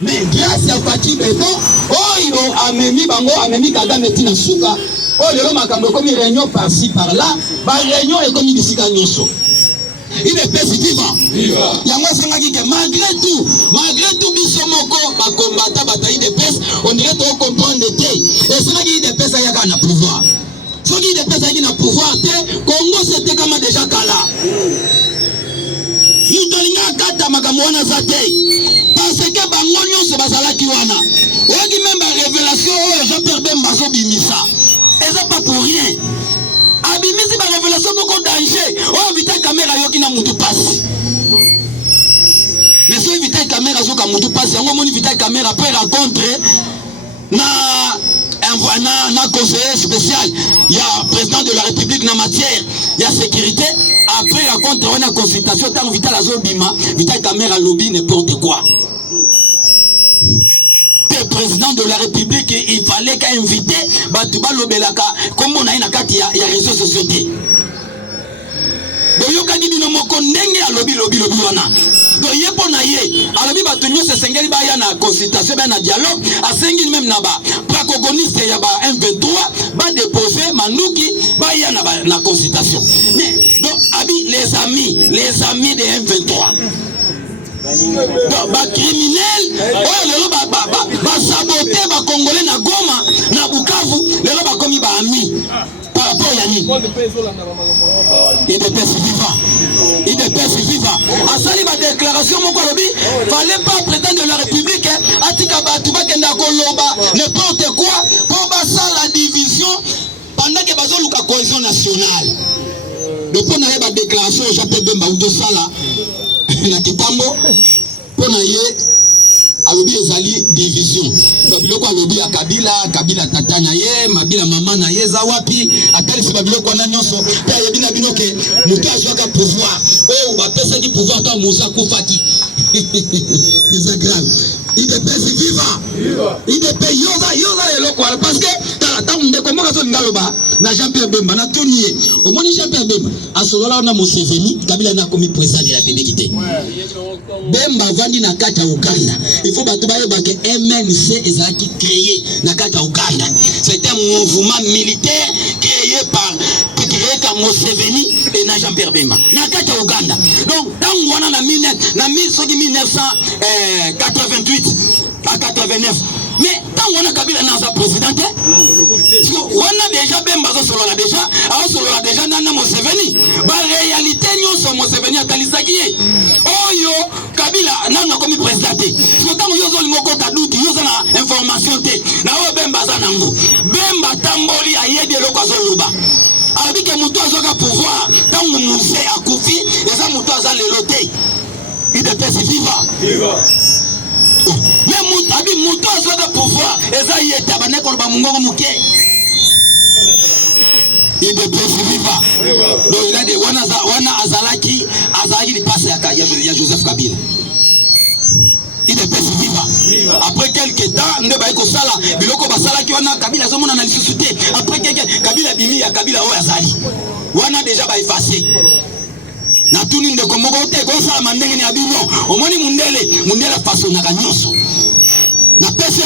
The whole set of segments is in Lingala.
Mais grâce à Fati Beto, oh amemi bango amemi Kagame tina suka. Oh le makambo comme réunion par-ci par-là, ba réunion et comme bisika nyoso. Il est pèse vivant. Yango sangaki que malgré tout bisomoko ba combattant bataille de pèse, on dirait to comprendre té. Et sangaki de pèse ya kana pouvoir. Soki de pèse ya na pouvoir té, Congo c'était comme déjà kala. Mutolinga kata makambo wana zate. Parce que bango nyonso bazalaki wana. Oki même ba révélation oyo Jean-Pierre Bemba zo bimisa. Eza pas pour rien. Abimisi ba révélation beaucoup danger. Oh vita caméra yoki na mutu passe. Mais so vita caméra zo ka mutu passe, yango moni vita caméra peut rencontrer na conseiller spécial, il y a président de la République na matière, il y a sécurité. Après rencontre on a consultation tant vita la zo bima, vita caméra lobby n'importe quoi. Le président de la République, il fallait qu'à inviter Batouba Lobelaka, comme on a une carte, il y a réseaux sociaux. Boyoka dit non moko ndenge à lobby wana. Donc yepo na ye, à lobby batunyo se sengeli ba ya na consultation ba na dialogue, a sengeli même na ba protagoniste ya ba M23 ba déposer manuki ba ya na consultation. Mais donc abi les amis de M23. Ba criminel oh ba saboter ba congolais na Goma na Bukavu lelo ba komi ba ami par rapport ya ni il de pèse vivant asali ba déclaration moko lobi fallait pas président de la République atika ba tuba kenda koloba n'importe quoi pour ba ça la division pendant que bazo luka cohésion nationale depuis na ba déclaration Jean-Pierre Bemba ou de sala na kitambo pona ye alobi ezali division babiloko alobi ya Kabila tata na ye mabila mama na ye za wapi atalisi babiloko na nyonso pe yebi na bino ke mutu azwaka pouvoir oh bapesa ki pouvoir ta musa kufaki c'est grave il est pèse vivant il est payé yoza eloko parce que tala ndeko moka so ngaloba na Jean-Pierre Bemba na tunier au moni Jean-Pierre Bemba asolola na Museveni Kabila na komi président de la République Bemba vandi na kata Uganda il faut batu bayeba que MNC ezaki créé na kata Uganda c'était un mouvement militaire créé par Museveni et na Jean-Pierre Bemba na kata Uganda donc tangu wana na 1988 à 89 mais tant on a Kabila dans sa présidente on a déjà Bemba solo la déjà nana Museveni ba réalité nyonso Museveni atalisaki oyo Kabila nana comme président so tant yo zo limoko kaduti yo na information te na o Bemba za nango Bemba tamboli ayedi eloko azoloba abi ke mutu azoka pouvoir tangu muse akufi eza mutu azale lote il de pèse vivant mais abi mutu azoka pouvoir eza yeta baneko ba mungongo muke il de pèse vivant donc il a des wana azalaki di passe ya Joseph Kabila il de pèse vivant après quelques temps ne ba ko sala biloko basala ki wana Kabila zo mona na lisusuté après quelques Kabila bimi ya Kabila o azali wana déjà ba effacer na tuni ndeko moko te ko sala mandenge ni abino omoni mundele façon na kanyoso na pesi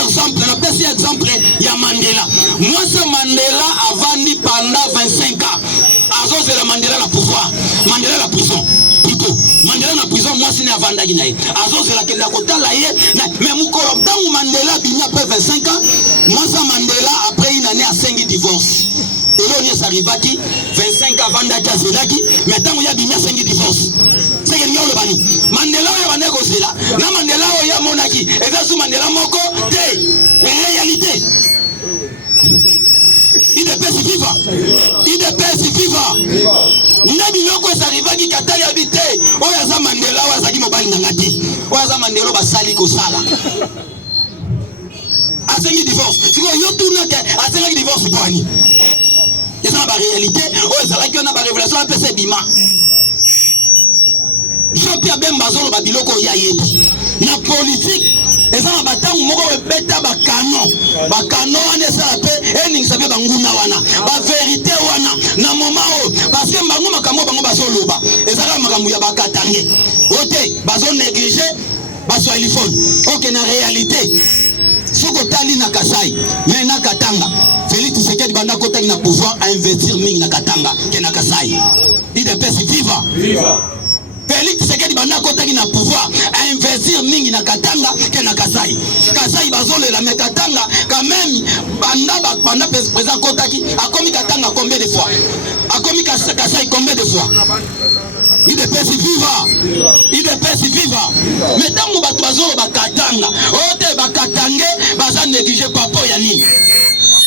exemple ya Mandela moi c'est Mandela avandi pendant 25 ans azo c'est la Mandela la pouvoir Mandela la prison plutôt Mandela na prison moi c'est avanda ki na ye azo c'est la kenda kota la ye mais mukolo tangu Mandela bini après 25 ans moi c'est Mandela après une année à 5 divorces et là on est arrivé qui 25 ans avant d'Azelaki mais tant il y a bien 5 divorces c'est que le bani Mandela ya négocier là na Mandela ya monaki et ça sous Mandela moko té en réalité il est pèse vivant nabi loko s'arrive qui katali habité oya za Mandela oya za ki mobali ngati oya za Mandela ba sali ko sala a 5 divorces siko yo tourna que a 5 divorces bani et ça la réalité oh ça là qui on a ba révélation a pèse bima Jean-Pierre Bemba zolo ba biloko ya yebi na politique et ça na batangu moko beta ba canon ane ça pe ening sabe banguna wana ba vérité wana na moment parce que bango makambo bango bazoloba et ça la makambo ya ba katange ote bazo négliger baswahili phone ok na réalité na Kasai, mais na Katanga. Félix Tshisekedi banda kota na pouvoir à investir mingi na Katanga, ke na Kasai. UDPS viva. Viva. Félix Tshisekedi banda kota na pouvoir à investir mingi na Katanga, ke na Kasai. Kasai bazole la mais Katanga quand même banda président kota ki a commis Katanga combien de fois? A commis Kasai combien de fois? UDPS viva. UDPS viva. Mais tant que bato bazolo bakatanga, ote bakatange baza négligé papo ya nini?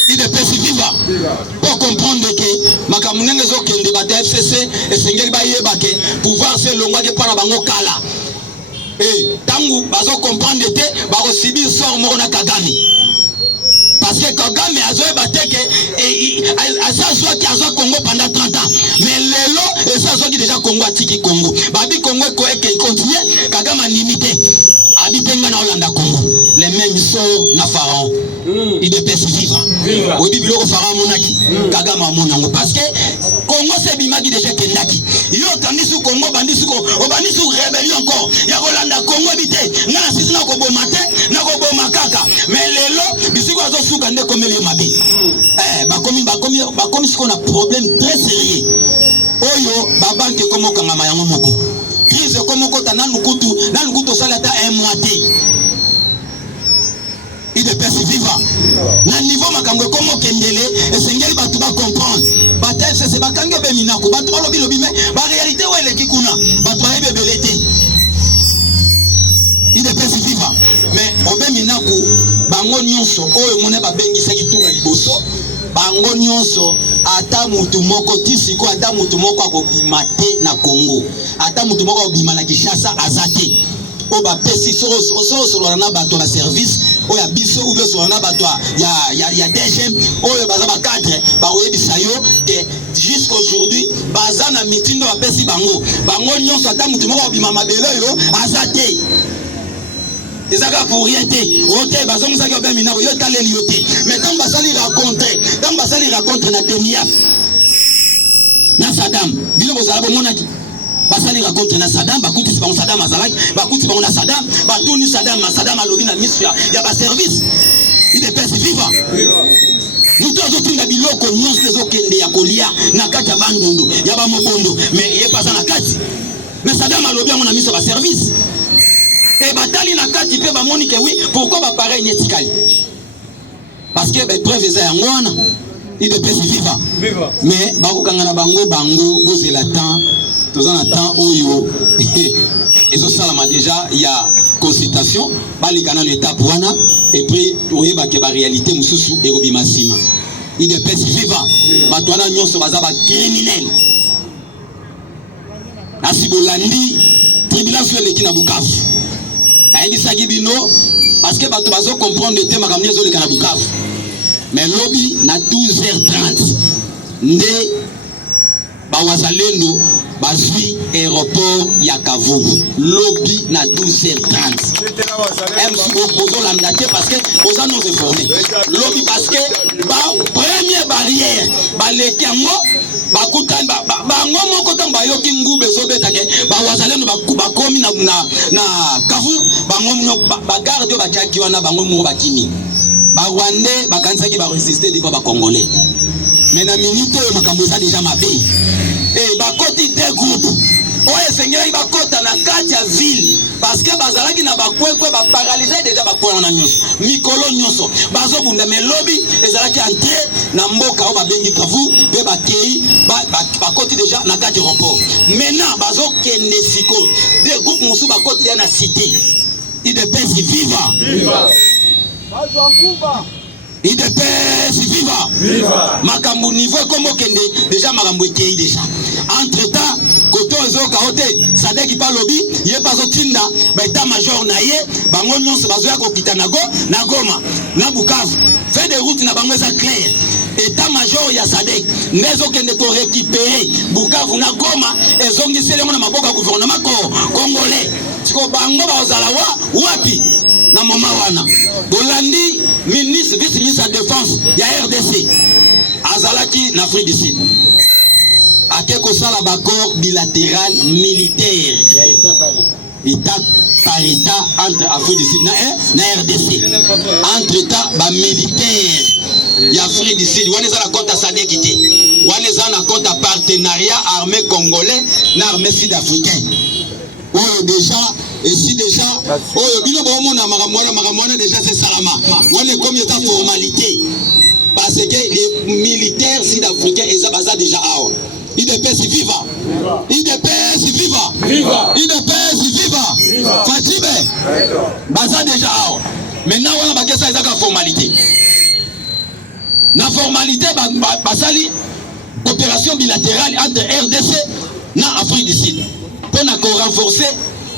UDPS viva. Pour comprendre que makamunenge zo kende ba FCC esengeli ba yeba ke pouvoir se longwa ke para bango kala. Tangu bazo comprendre te ba ko subir sort moko na Kagame. Parce que Kagame a joué bateke et ça soit qui a joué Congo pendant 30 ans. Mais lelo et ça soit qui déjà Congo a tiki Congo. Babi Congo qui continue, Kagame a limité. Habite na Hollanda Congo. Les mêmes sont na Pharaon. UDPS viva. Obi biloko Pharaon monaki. Kagame a monango parce que Congo c'est bimaki déjà kendaki. Yo kandisu Congo bandisu ko obanisu rébellion encore. Ya Hollanda Congo bité. Na sisi na ko bomate, na ko bomakaka. Mais lelo bisiko azo suka nde komeli mabe. Bakomi siko na problème très sérieux. Oyo babanke komo kangama yango moko. Crise komo kota nanukutu salata un mois té. UDPS viva. Na niveau makango komo kendele esengeli batu ba comprendre. Batel c'est bakango be minako batu balobi lobi mais ba réalité ouais le kikuna. Batu ba bebelete. UDPS viva. Mais obe minako bango nyonso oyo mone ba bengisa kitunga liboso. Bango nyonso ata mutu moko tisiko ata mutu moko akobima te na Congo. Ata mutu moko akobima na Kinshasa azate. O ba pesi solo na bato na service o ya biso ou bien solo na bato ya DGM o ya baza ba cadre ba oyebisa yo que jusqu'aujourd'hui baza na mitindo ba pesi bango nyonso ata mutu moko akobima mabelo yo azate. Ezaka pour rien te. Ote bazongo saki obe minako yo taleli yo te. Mais tant basali raconter na Denia. Na Saddam, bilo bozala bomonaki. Basali raconter na Saddam, bakuti si bango Saddam azalaki, bakuti bango na Saddam, batuni Saddam alobi na misya ya ba service. UDPS viva. Mutu azotinga biloko nyonso ezokende ya kolia na kati ya bandundu, ya ba mobondo, mais ye pasa na kati. Mais Saddam alobi yango na misya ba service. Et batali na kati pe ba moni ke oui, pourquoi ba pareil netikali? Parce que ben preuve eza yango wana. UDPS viva. Mais ba kokanga na bango bozela temps, tozana temps oyo. Ezo salama déjà il y a consultation, ba likana l'étape wana et puis oyeba ke ba réalité mususu ekobima sima. UDPS viva. Bato wana nyonso baza ba criminel. Asibolandi tribulation leki na Bukavu. Aïdisaki bino parce que bato bazo comprendre le thème kamni ezoleka na Bukavu. Mais lobby na 12h30 nde ba wazalendo bazwi aéroport ya Kavumu. Lobby na 12h30. MC Bozolanda te parce que oza nous informer. Lobby parce que ba première barrière ba lekango bakutan bango moko tang bayoki ngube sobetake ba wazalendo bakomi na Kavu bango ba garde ba jaki wana bango mo bakini ba Rwandais bakansaki ba résister devant ba Congolais. Mais na minute makambo ça déjà mabe et ba koti deux groupes oye sengeli ba kota na kati ya ville parce que bazalaki na ba kwekwe ba paralyser déjà ba kwa na nyonso mikolo nyonso bazo bunda mais lobby ezalaki entrer na mboka o ba bengi Kavu pe ba kei ba koti déjà na kati aéroport. Maintenant bazo kende siko deux groupes musu ba koti na cité. UDPS viva. Viva. UDPS viva. Viva. Makambu niveau comme kende déjà makambu ekei déjà. Entre temps koto ezoka ote Sadeki pa lobby ye bazo tinda ba état major na ye bango nyonso bazo ya kokita na Goma na Bukavu. Fait des routes na bango ça clair. État major ya Sadek nezo kende ko récupérer Bukavu na Goma ezongisele na maboka gouvernement congolais. Siko bango bazala wapi na mama wana. Bolandi ministre vice-ministre de défense ya RDC azalaki na Afrique du Sud. Ake ko sala bakor bilatéral militaire. État par état entre Afrique du Sud na RDC entre état ba militaire ya Afrique du Sud wana za na compte SADC te wana za na compte partenariat armée congolais na armée sud-africain oyo déjà et si déjà oyo bino bomona makamwana déjà c'est salama wana comme état formalité parce que les militaires sud-africains et ça baza déjà awa IDPS viva IDPS viva IDPS viva Fatime baza déjà awa maintenant wana bakesa ezaka formalité na formalité basali coopération bilatérale entre RDC na Afrique du Sud pour renforcer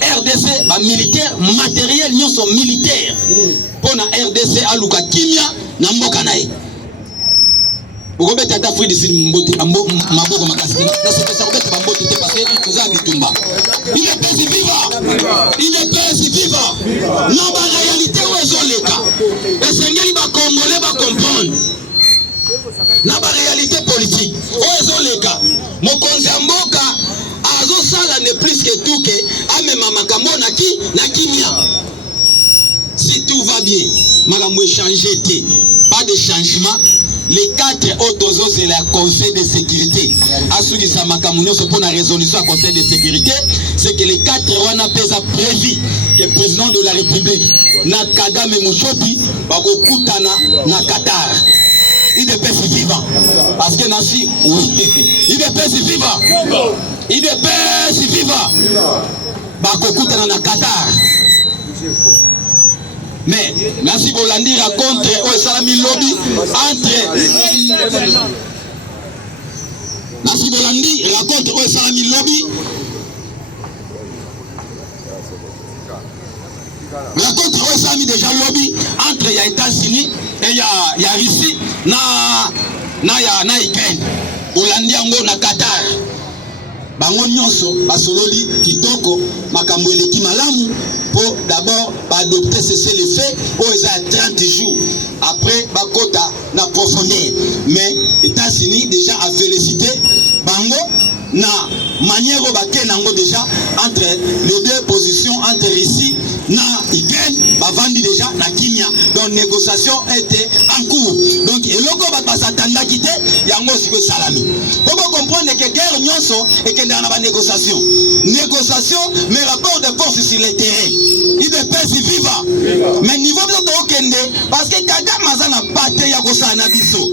RDC ba militaire matériel nyonso militaire pour na RDC aluka kimia na mboka nae Bogobeta Afrique du Sud mbote maboko makasi na c'est ça robeta ba mbote parce que tuza bitumba il est pesi viva non ba réalité ouezoleka esengeli ba congolais ba comprendre na ba réalité politique ouezoleka mokonzi mboka azosala ne plus que tout que amema makambo na kimia si tout va bien makambo changer té pas de changement les 4 autres c'est le conseil de sécurité asuki sa makambo nyonso pour la résolution du conseil de sécurité c'est que les 4 wana pesa prévu que le président de la république na Kagame Mushopi bakokutana na Qatar IDPS vivant parce que nasi oui IDPS vivant IDPS vivant bakokutana na Qatar mais Nancy Bolandi raconte Salami lobby entre Nancy Bolandi raconte Salami lobby raconte Salami déjà lobby entre les États-Unis et il y a Russie na Ukraine Bolandi yango na Qatar bango nyonso basololi kitoko makambo eleki malamu pour d'abord adopter cessez-le-feu aux 30 jours après bakota na profondeur mais États-Unis déjà a félicité bango na manière baké nango déjà entre les deux positions entre Russie na Ukraine bavandi déjà na kimia donc négociation était en cours donc eloko basatanda kité yango siko salami pour comprendre que guerre nyonso et que dans la négociation mais rapport de force sur le terrain IDPS viva mais niveau de okende parce que Kagame azana pate ya kosana na biso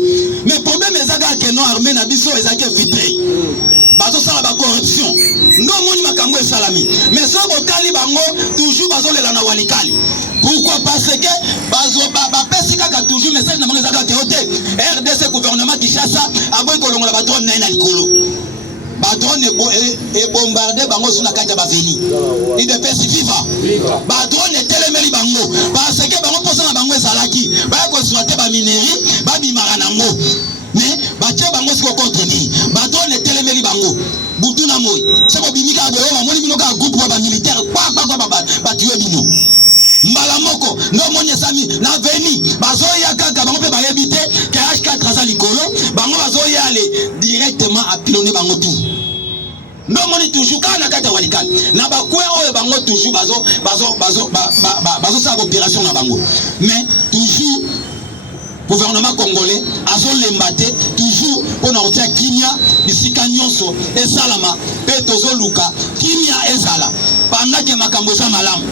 mais problème ezaka que non armée na biso ezaka filtré bazo sala ba corruption ndo moni makambo salami mais so botali bango toujours bazolela na walikali pourquoi parce que bazo ba pesika ka toujours message na bango ezaka ke hotel RDC gouvernement Kinshasa aboy kolongola ba drone na likolo ba drone e bombarder bango suna kanja ba veni IDPS viva ba drone telemeli bango parce que bango posa na bango salaki ba ko swate ba minerie ba bimara nango mais batia bango siko contre ni ba drone telemeli bango butuna moy sebo bimika do moni binoka groupe ba militaire ba tuer bino mbala moko no moni sami na veni bazoya kaka bango pe ba éviter que H4 azali likolo bango bazoya aller directement à pilonner bango tout no moni toujours kana kata walikali na ba kwe oyo bango toujours bazo sa opération na bango mais toujours gouvernement congolais azolemba te toujours pour na kimia bisika nyonso esalama pe tozoluka kimia ezala pendant que makambo za malamu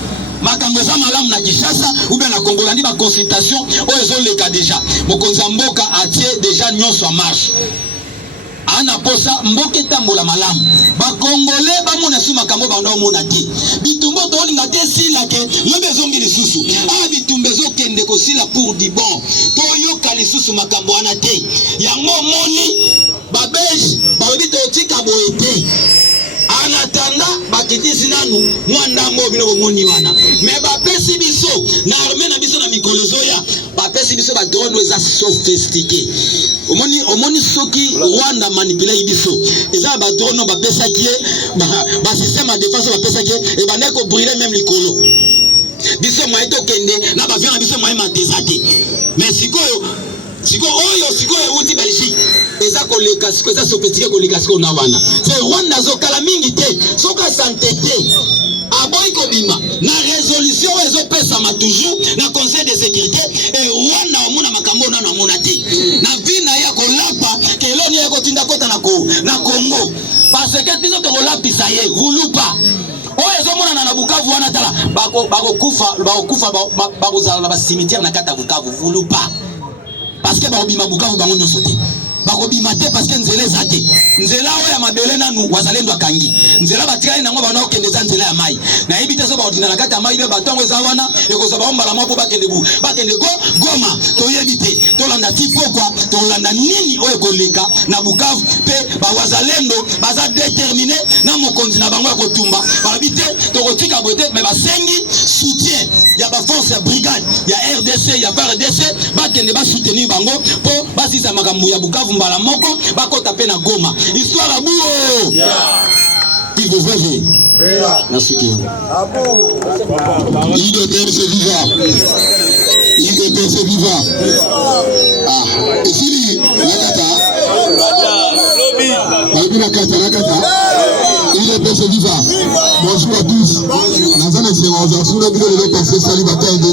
na Kinshasa ou bien na Congo landi ba consultation o ezoleka déjà mokonza mboka atie déjà nyonso en marche ana posa mboke tambola malamu ba congolais ba mona suma kambo ba ndo mona te bitumbo to linga te sila ke lobe zongi lisusu bitumbe zo kende ko sila pour di bon to yoka lisusu makambo ana te yango moni ba beige ba bito tika boete anatanda bakitisi nanu mwanda mobilo bomoni wana mais ba pesi biso na armée na biso na mikolozoya ba pesi biso ba drone weza sophistiqué omoni soki Rwanda manipulé biso eza ba drone ba pesa ki ba système de défense ba pesa ki et ba ndeko brûler même likolo biso mwa eto kende na ba vient biso mwa matezate mais sikoyo oyo uti Belgique eza koleka siko eza sophistiqué koleka siko na wana c'est Rwanda zo kala mingi te soka santé te aboyi kobima na résolution ezo pesa ma toujours na conseil de sécurité et wana omuna makambo na mona te na vina ya kolapa keloni ya kotinda kota na Congo parce que biso to kolapisa ye vulupa oyo ezomona na Bukavu wana tala bakokufa bakozala na ba cimetière na kata Bukavu vulupa parce que bakobima Bukavu bango nyonso te bakobima te parce que nzela ezate nzela oyo ya mabele nanu wazalendo akangi nzela batikali nango bana okende za nzela ya mai na yebi te so bakotina na kati ya mai be batongo eza wana ekozwa baombala moko bakende Goma toyebi te tolanda ti pokwa tolanda nini oyo koleka na Bukavu pe bawazalendo baza déterminé na mokonzi na bango ya kotumba balobi te tokotika bote me basengi soutien ya ba force ya brigade ya RDC ya FARDC bakende ba soutenir bango po basisa makambo ya Bukavu mbala moko bakota pe na Goma histoire abuo il vous veut na soutien il de perse viva ah ici nakata il de perse viva bonjour à tous nazana c'est on a sur le bureau de passer célibataire de